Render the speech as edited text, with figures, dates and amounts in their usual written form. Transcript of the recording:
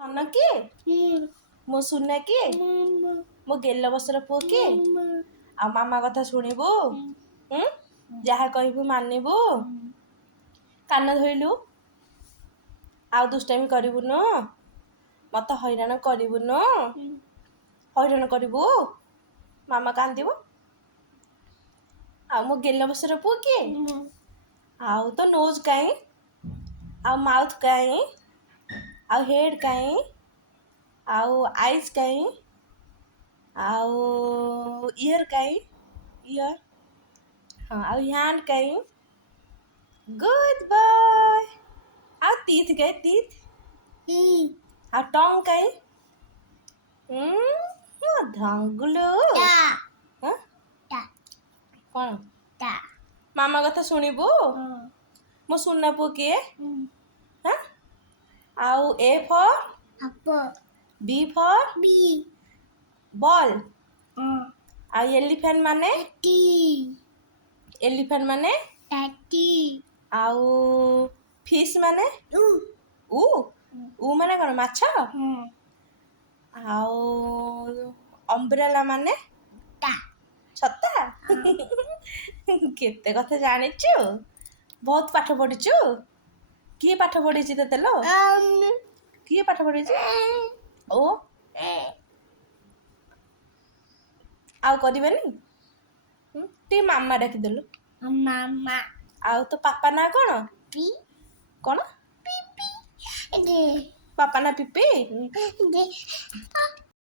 ଧନ କିଏ? ମୋ ସୁନା କିଏ? ମୋ ଗେଲ ବସର ପୁଅ କିଏ? ଆଉ ମାମା କଥା ଶୁଣିବୁ, ଯାହା କହିବୁ ମାନିବୁ, କାନ ଧୋଇଲୁ, ଆଉ ଦୁଷ୍ଟାମି କରିବୁନୁ, ମତେ ହଇରାଣ କରିବୁନୁ। ହଇରାଣ କରିବୁ ମାମା କାନ୍ଦିବ। ଆଉ ମୋ ଗେଲ ବସର ପୁଅ କିଏ? ଆଉ ତ ନୋଜ୍ କାଇଁ, ଆଉ ମାଉଥ୍ କାଇଁ, ଆଉ ହେଡ୍ କାଇଁ, ଆଉ ଆଇଜ୍ କାଇଁ, ଆଉ ଇୟର୍ କାଇଁ, ଇୟର୍, ହଁ, ଆଉ ହ୍ୟାଣ୍ଡ କାଇଁ, ଗୁଡ୍ ବୟ। ଆଉ ଟିଥ୍ କାଇଁ, ଟିଥ୍, ଆଉ ଟଙ୍ଗ କାଇଁ, ଧଙ୍ଗୁଲୁ। କ'ଣ ମାମା କଥା ଶୁଣିବୁ? ମୋ ସୁନା ପୁଅ କିଏ? ଆଉ A for B for ball, ଆଉ ଏଲିଫ୍ୟାଣ୍ଟ ମାନେ? ଏଲିଫ୍ୟାଣ୍ଟ ମାନେ? ଆଉ ଫିସ୍ ମାନେ? ଉ ମାନେ କ'ଣ? ମାଛ। ଆଉ ଅମ୍ବ୍ରେଲା ମାନେ? ଛତା। କେତେ କଥା ଜାଣିଛୁ, ବହୁତ ପାଠ ପଢିଛୁ। କିଏ ପାଠ ପଢେଇଛି ତତେ ଲୋ? କିଏ ପାଠ ପଢେଇଛି? ଓ ଆଉ କରିବେନି? ଟିକେ ମାମା ଡାକିଦେଲୁ। ଆଉ ତୋ ପାପା ନାଁ କ'ଣ? କ'ଣ? ପାପା ନାଁ ପିପି?